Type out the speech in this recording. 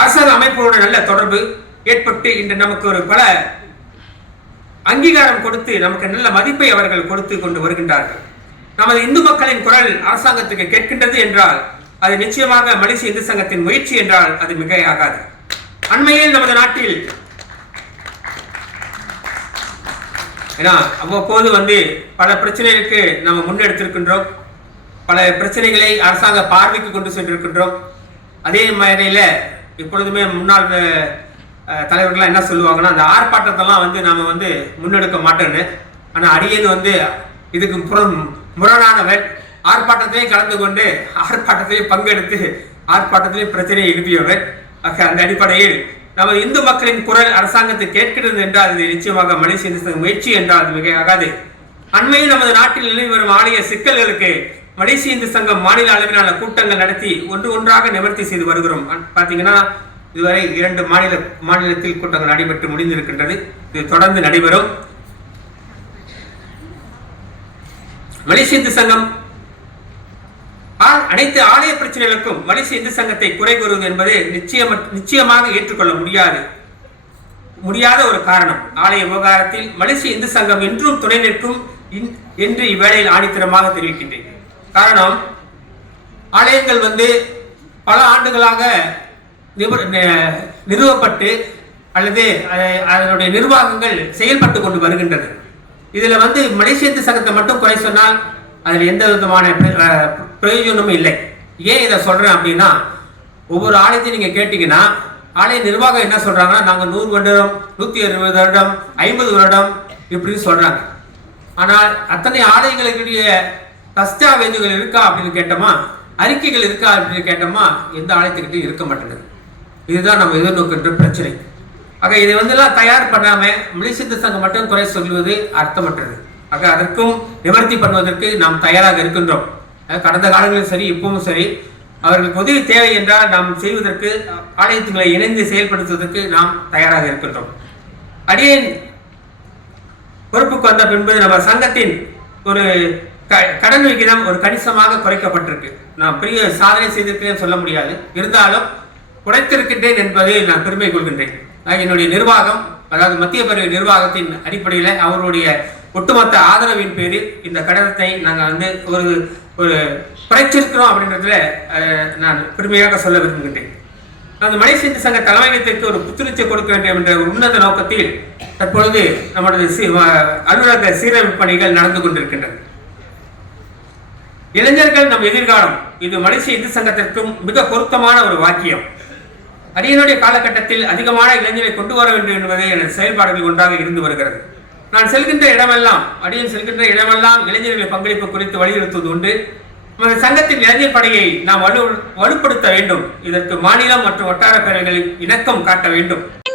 அரசாங்க சங்கத்தோட நல்ல தொடர்பு ஏற்பட்டு இன்று நமக்கு ஒரு பல அங்கீகாரம் கொடுத்து நமக்கு நல்ல மதிப்பை அவர்கள் கொடுத்து கொண்டு வருகின்றார்கள். நமது இந்து மக்களின் குரல் அரசாங்கத்துக்கு கேட்கின்றது என்றால் அது நிச்சயமாக மலேசிய இந்து சங்கத்தின் முயற்சி என்றால் அது மிக ஆகாது அண்மையில் நமது நாட்டில் ஏன்னா அவ்வப்போது வந்து பல பிரச்சனைகளுக்கு நம்ம முன்னெடுத்திருக்கின்றோம். பல பிரச்சனைகளை அரசாங்க பார்வைக்கு கொண்டு சென்றிருக்கின்றோம். அதே மாதிரியில இப்பொழுதுமே முன்னாள் தலைவர்கள்லாம் என்ன சொல்லுவாங்கன்னா அந்த ஆர்ப்பாட்டத்தெல்லாம் வந்து நாம் வந்து முன்னெடுக்க மாட்டோன்னு. ஆனால் அடியது வந்து இதுக்கு புறம் முரணானவன் ஆர்ப்பாட்டத்தையும் கலந்து கொண்டு ஆர்ப்பாட்டத்தையும் பங்கெடுத்து ஆர்ப்பாட்டத்திலையும் பிரச்சனையை எழுப்பியவர் அந்த அடிப்படையில் நமது இந்து மக்களின் குரல் அரசாங்கத்தை கேட்கிறது என்றால் அது நிச்சயமாக மனித முயற்சி என்றால் அது மிகையாகாது அண்மையில் நமது நாட்டில் நிலவி வரும் ஆலய சிக்கல்களுக்கு மலேசிய இந்து சங்கம் மாநில அளவிலான கூட்டங்கள் நடத்தி ஒன்று ஒன்றாக நிவர்த்தி செய்து வருகிறோம். பார்த்தீங்கன்னா இதுவரை இரண்டு மாநில மாநிலத்தில் கூட்டங்கள் நடைபெற்று முடிந்திருக்கின்றது. இது தொடர்ந்து நடைபெறும். மலேசிய இந்து சங்கம் அனைத்து ஆலய பிரச்சனைகளுக்கும் மலேசிய இந்து சங்கத்தை குறை கூறுவது என்பது நிச்சயம் நிச்சயமாக ஏற்றுக்கொள்ள முடியாது. முடியாத ஒரு காரணம். ஆலய விவகாரத்தில் மலேசிய இந்து சங்கம் என்றும் துணை நிற்கும் இன்- என்று இவ்வேளையில் ஆணித்தரமாக தெரிவிக்கின்றேன். காரணம் ஆலயங்கள் வந்து பல ஆண்டுகளாக நிறுவப்பட்டு அல்லது அதனுடைய நிர்வாகங்கள் செயல்பட்டு கொண்டு வருகின்றது இதில் வந்து மலேசியத்து சங்கத்தை மட்டும் குறை சொன்னால் அதில் எந்த விதமான பிரயோஜனமும் இல்லை. ஏன் இதை சொல்கிறேன் அப்படின்னா ஒவ்வொரு ஆலயத்தையும் நீங்கள் கேட்டிங்கன்னா ஆலய நிர்வாகம் என்ன சொல்கிறாங்கன்னா நாங்கள் நூறு வருடம் நூற்றி அறுபது வருடம் ஐம்பது வருடம் இப்படின்னு சொல்கிறாங்க ஆனால் அத்தனை ஆலயங்களுடைய தஸ்தாவேஜுகள் இருக்கா அப்படின்னு கேட்டோமா? அறிக்கைகள் இருக்கா அப்படின்னு கேட்டோமா? எந்த ஆலயத்துக்கிட்டையும் இருக்க மாட்டேங்குது. இதுதான் நம்ம எதிர்நோக்கின்ற பிரச்சனை. ஆக இதை வந்து எல்லாம் தயார் பண்ணாமல் மலேசிய சங்கம் மட்டும் குறை சொல்வது அர்த்தமற்றது. ஆக அதற்கும் நிவர்த்தி பண்ணுவதற்கு நாம் தயாராக இருக்கின்றோம். கடந்த காலங்களிலும் சரி இப்பவும் சரி அவர்களுக்கு உதவி தேவை என்றால் நாம் செய்வதற்கு ஆலயத்துங்களை இணைந்து செயல்படுத்துவதற்கு நாம் தயாராக இருக்கின்றோம். அடியேன் பொறுப்புக்கு வந்த பின்பு நம்ம சங்கத்தின் ஒரு கடன் விகிதம் ஒரு கணிசமாக குறைக்கப்பட்டிருக்கு. நான் பெரிய சாதனை செய்திருக்கிறேன் சொல்ல முடியாது. இருந்தாலும் குறைத்திருக்கின்றேன் என்பதை நான் பெருமை கொள்கின்றேன். என்னுடைய நிர்வாகம் அதாவது மத்திய பிரிவு நிர்வாகத்தின் அடிப்படையில் அவருடைய ஒட்டுமொத்த ஆதரவின் பேரில் இந்த கடனத்தை நாங்கள் வந்து ஒரு ஒரு குறைச்சிருக்கிறோம் அப்படின்றதுல நான் பெருமையாக சொல்ல விரும்புகின்றேன். அந்த மலை இந்து சங்க தலைமையகத்திற்கு ஒரு புத்துணர்ச்சி கொடுக்க வேண்டும் என்ற ஒரு உன்னத நோக்கத்தில் தற்பொழுது நமது சீ அலுவலக சீரமைப்பு பணிகள் நடந்து கொண்டிருக்கின்றன. இளைஞர்கள் நம் எதிர்காலம். இது மலேசிய இந்து சங்கத்திற்கும் மிக பொருத்தமான ஒரு வாக்கியம். அரியனுடைய காலகட்டத்தில் அதிகமான இளைஞரை கொண்டு வர வேண்டும் என்பதே எனது செயல்பாடுகள் ஒன்றாக இருந்து வருகிறது. நான் செல்கின்ற இடமெல்லாம் அடியன் செல்கின்ற இடமெல்லாம் இளைஞர்களின் பங்களிப்பு குறித்து வலியுறுத்துவது உண்டு. நமது சங்கத்தின் இளைஞர் படையை நாம் வலு வலுப்படுத்த வேண்டும். இதற்கு மாநிலம் மற்றும் வட்டார பேரவைகளின் இணக்கம் காட்ட வேண்டும்.